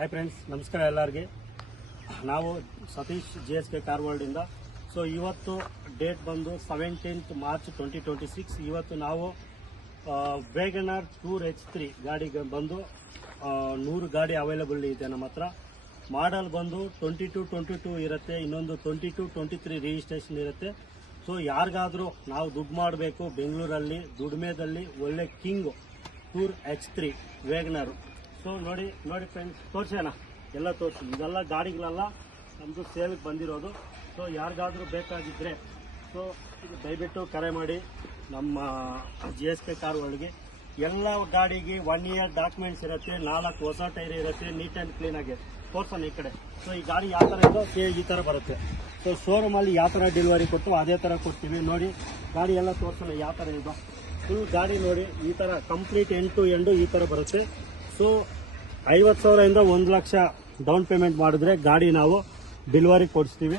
Hi friends, ನಮಸ್ಕಾರ ಎಲ್ಲರಿಗೆ. ನಾವು ಸತೀಶ್ JSK ಕಾರ್ ವರ್ಲ್ಡ್ ಇಂದ. ಸೊ ಇವತ್ತು ಡೇಟ್ ಬಂದು 17th March 2026. ಇವತ್ತು ನಾವು ವ್ಯಾಗನರ್ ಟೂರ್ H3 ಗಾಡಿಗೆ ಬಂದು 100 ಗಾಡಿ ಅವೈಲೇಬಲ್ ಇದೆ ನಮ್ಮ ಹತ್ರ. ಮಾಡಲ್ ಬಂದು 22 ಇರುತ್ತೆ, ಇನ್ನೊಂದು 22-23 ರಿಜಿಸ್ಟ್ರೇಷನ್ ಇರುತ್ತೆ. ಸೊ ಯಾರಿಗಾದ್ರೂ ನಾವು ದುಡ್ಡು ಮಾಡಬೇಕು, ಬೆಂಗಳೂರಲ್ಲಿ ದುಡಿಮೆದಲ್ಲಿ ಒಳ್ಳೆ ಕಿಂಗ್ ಟೂರ್ H3 ವ್ಯಾಗನರ್. ಸೊ ನೋಡಿ ಫ್ರೆಂಡ್ಸ್, ತೋರಿಸೋಣ, ಎಲ್ಲ ತೋರಿಸಿ. ಇದೆಲ್ಲ ಗಾಡಿಗಳೆಲ್ಲ ನಮ್ಮದು ಸೇಲ್ಗೆ ಬಂದಿರೋದು. ಸೊ ಯಾರಿಗಾದ್ರೂ ಬೇಕಾಗಿದ್ದರೆ ಸೊ ದಯವಿಟ್ಟು ಕರೆ ಮಾಡಿ ನಮ್ಮ JSK ಕಾರ್ ವರ್ಲ್ಡ್ಗೆ. ಎಲ್ಲ ಗಾಡಿಗೆ 1 year ಡಾಕ್ಯುಮೆಂಟ್ಸ್ ಇರುತ್ತೆ, 4 ಹೊಸ ಟೈರ್ ಇರುತ್ತೆ, ನೀಟ್ ಆ್ಯಂಡ್ ಕ್ಲೀನಾಗಿ. ತೋರ್ಸೋಣ ಈ ಕಡೆ. ಸೊ ಈ ಗಾಡಿ ಯಾವ ಥರ ಇದೋ ಈ ಥರ ಬರುತ್ತೆ. ಸೊ ಶೋರೂಮಲ್ಲಿ ಯಾವ ಥರ ಡೆಲಿವರಿ ಕೊಟ್ಟು ಅದೇ ಥರ ಕೊಡ್ತೀವಿ. ನೋಡಿ ಗಾಡಿ ಎಲ್ಲ ತೋರ್ಸೋಣ ಯಾವ ಥರ ಇದೋ. ಫುಲ್ ಗಾಡಿ ನೋಡಿ ಈ ಥರ ಕಂಪ್ಲೀಟ್ ಎಂಡ್ ಟು ಎಂಡು ಈ ಥರ ಬರುತ್ತೆ. ಸೊ 50,000 1 ಲಕ್ಷ ಡೌನ್ ಪೇಮೆಂಟ್ ಮಾಡಿದ್ರೆ ಗಾಡಿ ನಾವು ಡೆಲಿವರಿ ಕೊಡಿಸ್ತೀವಿ.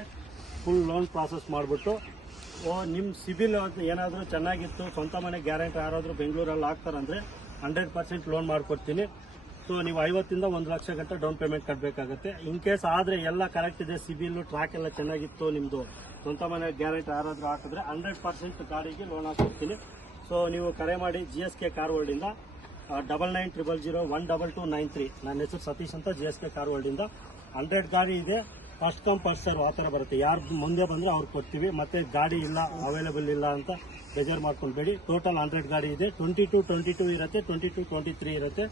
ಫುಲ್ ಲೋನ್ ಪ್ರಾಸೆಸ್ ಮಾಡಿಬಿಟ್ಟು ನಿಮ್ಮ ಸಿಬಿಲ್ ಏನಾದರೂ ಚೆನ್ನಾಗಿತ್ತು, ಸ್ವಂತ ಮನೆ ಗ್ಯಾರಂಟಿ ಯಾರಾದರೂ ಬೆಂಗಳೂರಲ್ಲಿ ಆಗ್ತಾರಂದರೆ 100% ಲೋನ್ ಮಾಡಿಕೊಡ್ತೀನಿ. ಸೊ ನೀವು 50,000 1 ಲಕ್ಷ ಗಂಟೆ ಡೌನ್ ಪೇಮೆಂಟ್ ಕಟ್ಟಬೇಕಾಗುತ್ತೆ. ಇನ್ ಕೇಸ್ ಆದರೆ ಎಲ್ಲ ಕರೆಕ್ಟ್ ಇದೆ, ಸಿಬಿಲ್ ಟ್ರ್ಯಾಕ್ ಎಲ್ಲ ಚೆನ್ನಾಗಿತ್ತು, ನಿಮ್ಮದು ಸ್ವಂತ ಮನೆ ಗ್ಯಾರಂಟಿ ಯಾರಾದರೂ ಹಾಕಿದ್ರೆ 100% ಗಾಡಿಗೆ ಲೋನ್ ಹಾಕ್ಕೊಡ್ತೀನಿ. ಸೊ ನೀವು ಕರೆ ಮಾಡಿ JSK ಕಾರ್ ವರ್ಲ್ಡಿಂದ 9900012293. ನನ್ನ ಹೆಸರು ಸತೀಶ್ ಅಂತ, JSK ಕಾರ್ ವರ್ಲ್ಡಿಂದ. 100 ಗಾಡಿ ಇದೆ, ಫಸ್ಟ್ ಕಮ್ ಫಸ್ಟ್ ಸರ್ವ್ ಆ ಥರ ಬರುತ್ತೆ. ಯಾರು ಮುಂದೆ ಬಂದರೆ ಅವ್ರಿಗೆ ಕೊಡ್ತೀವಿ. ಮತ್ತೆ ಗಾಡಿ ಇಲ್ಲ, ಅವೈಲೇಬಲ್ ಇಲ್ಲ ಅಂತ ಬೇಜಾರು ಮಾಡ್ಕೊಳ್ಬೇಡಿ. ಟೋಟಲ್ 100 ಗಾಡಿ ಇದೆ. 22 ಇರುತ್ತೆ, 22-23 ಇರುತ್ತೆ.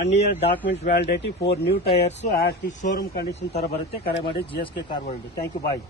1 year documents validity, 4 new tyres, showroom condition ಥರ ಬರುತ್ತೆ. ಕರೆ ಮಾಡಿ JSK car world. Thank you, bye.